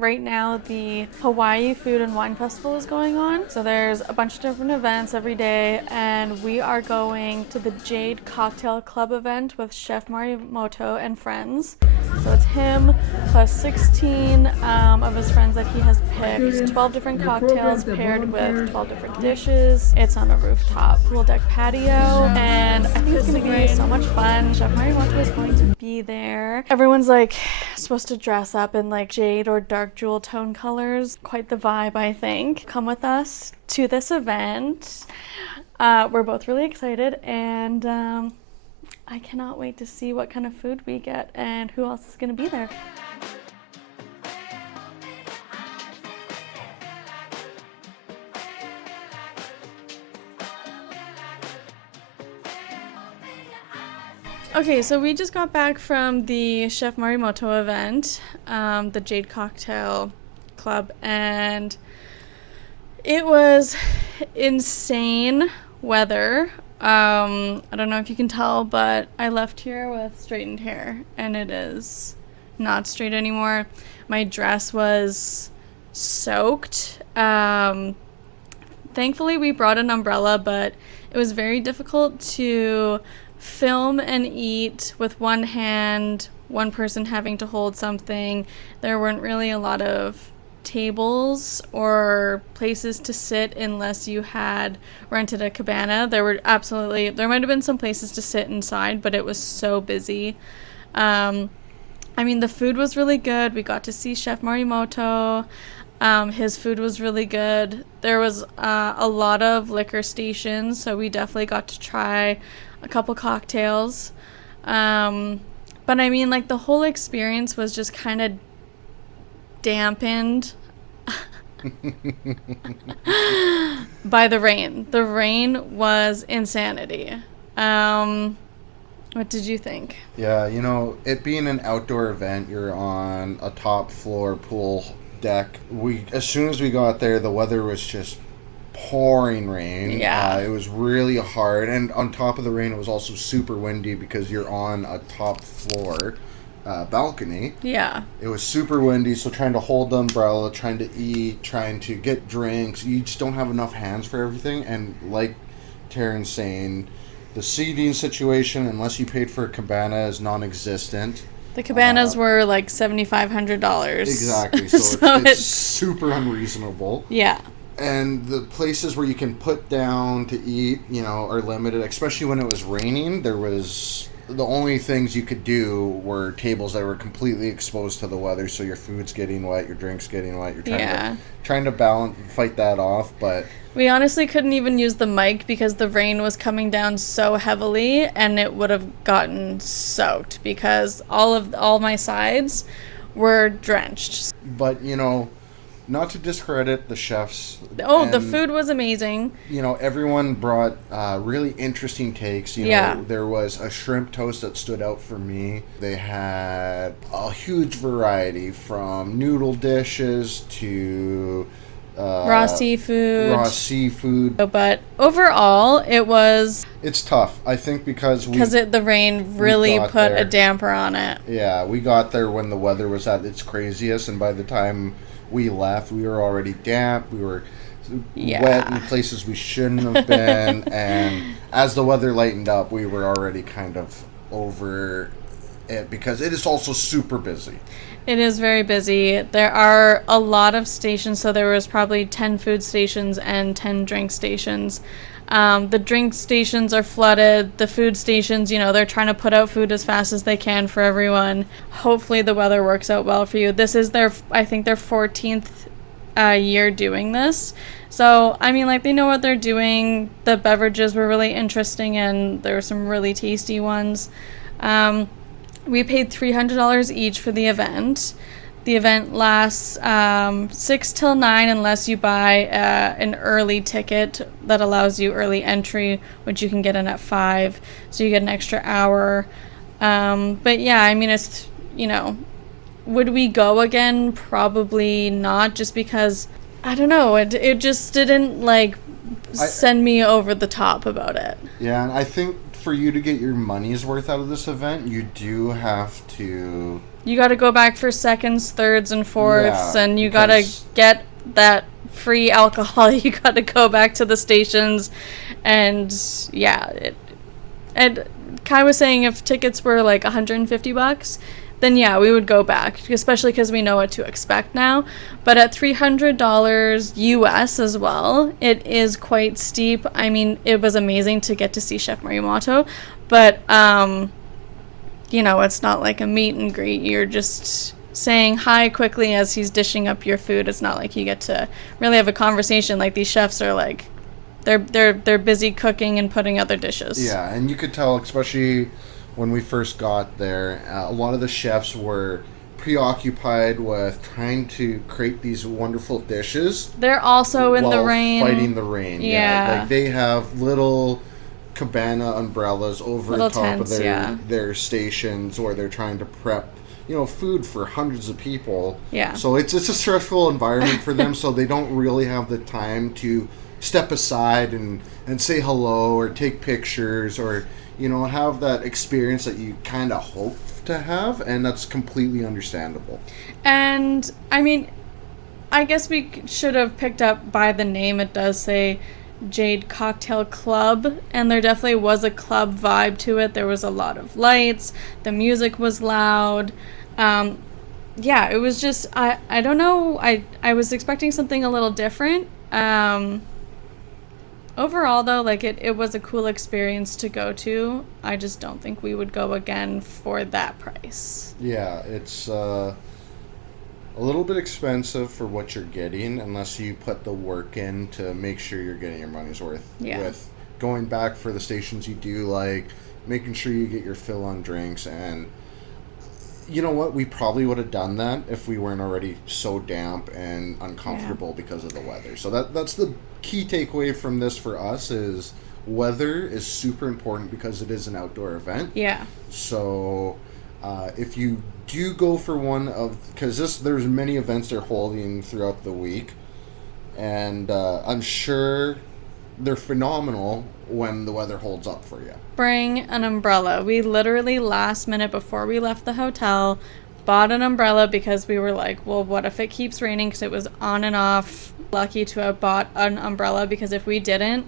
Right now, the Hawaii Food and Wine Festival is going on. So there's a bunch of different events every day, and we are going to the Jade Cocktail Club event with Chef Morimoto and friends. So it's him plus 16 of his friends that he has picked. 12 different cocktails paired with 12 different dishes. It's on a rooftop pool deck patio, and I think it's going to be so much fun. Chef Morimoto is going to be there. Everyone's like supposed to dress up in like jade or dark jewel tone colors. Quite the vibe, I think. Come with us to this event. We're both really excited, and I cannot wait to see what kind of food we get and who else is going to be there. Okay, so we just got back from the Chef Morimoto event, the Jade Cocktail Club, and it was insane weather. I don't know if you can tell, but I left here with straightened hair, and it is not straight anymore. My dress was soaked. Thankfully, we brought an umbrella, but it was very difficult to film and eat with one hand, one person having to hold something. There weren't really a lot of tables or places to sit unless you had rented a cabana. There might have been some places to sit inside, but it was so busy. I mean, the food was really good. We got to see Chef Morimoto. His food was really good. There was a lot of liquor stations, so we definitely got to try a couple cocktails. But I mean, like, the whole experience was just kind of dampened by the rain. The rain was insanity. What did you think? Yeah, you know, it being an outdoor event, you're on a top floor pool deck. As soon as we got there, the weather was just pouring rain. Yeah. It was really hard, and on top of the rain, it was also super windy because you're on a top floor balcony. Yeah. It was super windy, so trying to hold the umbrella, trying to eat, trying to get drinks, you just don't have enough hands for everything. And like Taryn's saying, the seating situation, unless you paid for a cabana, is non-existent. The cabanas were like $7,500. Exactly, so it's super unreasonable. Yeah. And the places where you can put down to eat, you know, are limited, especially when it was raining. The only things you could do were tables that were completely exposed to the weather, so your food's getting wet, your drink's getting wet. You're trying to fight that off, but we honestly couldn't even use the mic because the rain was coming down so heavily, and it would have gotten soaked because all my sides were drenched. But, you know, not to discredit the chefs. Oh, the food was amazing. You know, everyone brought really interesting takes. You know, there was a shrimp toast that stood out for me. They had a huge variety from noodle dishes to raw seafood. But overall, it's tough. I think because the rain really put a damper on it. Yeah, we got there when the weather was at its craziest, and by the time we left, we were already damp. We were wet in places we shouldn't have been. And as the weather lightened up, we were already kind of over it because it is also super busy. It is very busy. There are a lot of stations, so there was probably 10 food stations and 10 drink stations. The drink stations are flooded. The food stations, you know, they're trying to put out food as fast as they can for everyone. Hopefully the weather works out well for you. This is their 14th year doing this. So, I mean, like, they know what they're doing. The beverages were really interesting, and there were some really tasty ones. We paid $300 each for the event. The event lasts 6 till 9 unless you buy an early ticket that allows you early entry, which you can get in at 5, so you get an extra hour. But yeah, I mean, it's, you know, would we go again? Probably not, just because, I don't know, it just didn't, like, send me over the top about it. Yeah, and I think for you to get your money's worth out of this event, you do have to... You got to go back for seconds, thirds, and fourths, Yeah, and you got to get that free alcohol. You got to go back to the stations, and yeah. And Kai was saying if tickets were like $150, then yeah, we would go back, especially because we know what to expect now. But at $300 US as well, it is quite steep. I mean, it was amazing to get to see Chef Morimoto, but you know, it's not like a meet and greet. You're just saying hi quickly as he's dishing up your food. It's not like you get to really have a conversation. Like, these chefs are like, they're busy cooking and putting out their dishes. Yeah, and you could tell, especially when we first got there, a lot of the chefs were preoccupied with trying to create these wonderful dishes. They're also in the rain. Fighting the rain. Yeah. Like, they have little cabana umbrellas over little top tents, of their stations where they're trying to prep, you know, food for hundreds of people. Yeah. So it's a stressful environment for them, so they don't really have the time to step aside and say hello or take pictures or, you know, have that experience that you kind of hope to have, and that's completely understandable. And, I mean, I guess we should have picked up by the name. It does say Jade Cocktail Club, and there definitely was a club vibe to it. There was a lot of lights. The music was loud. Yeah, it was just, I don't know. I was expecting something a little different. Overall, though, like, it was a cool experience to go to. I just don't think we would go again for that price. Yeah, it's a little bit expensive for what you're getting unless you put the work in to make sure you're getting your money's worth. Yeah. With going back for the stations you do like, making sure you get your fill on drinks, and you know what? We probably would have done that if we weren't already so damp and uncomfortable because of the weather. So that's the key takeaway from this for us is weather is super important because it is an outdoor event. Yeah. So if you do go for one of, because there's many events they're holding throughout the week, and I'm sure they're phenomenal when the weather holds up for you. Bring an umbrella. We literally last minute before we left the hotel bought an umbrella because we were like, well, what if it keeps raining? Because it was on and off. Lucky to have bought an umbrella, because if we didn't,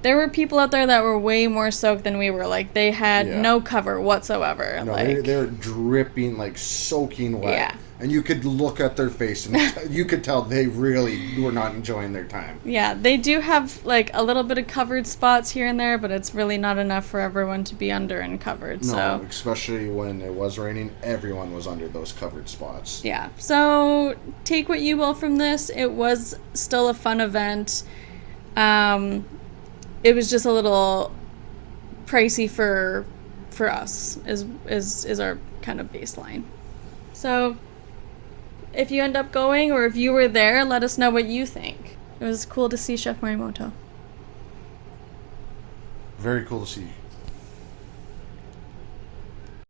there were people out there that were way more soaked than we were. Like, they had no cover whatsoever. No, like, they're dripping, like soaking wet. Yeah. And you could look at their face and you could tell they really were not enjoying their time. Yeah, they do have like a little bit of covered spots here and there, but it's really not enough for everyone to be under and covered. No, so especially when it was raining, everyone was under those covered spots. Yeah, so take what you will from this. It was still a fun event. It was just a little pricey for us is our kind of baseline. So if you end up going, or if you were there, let us know what you think. It was cool to see Chef Morimoto. Very cool to see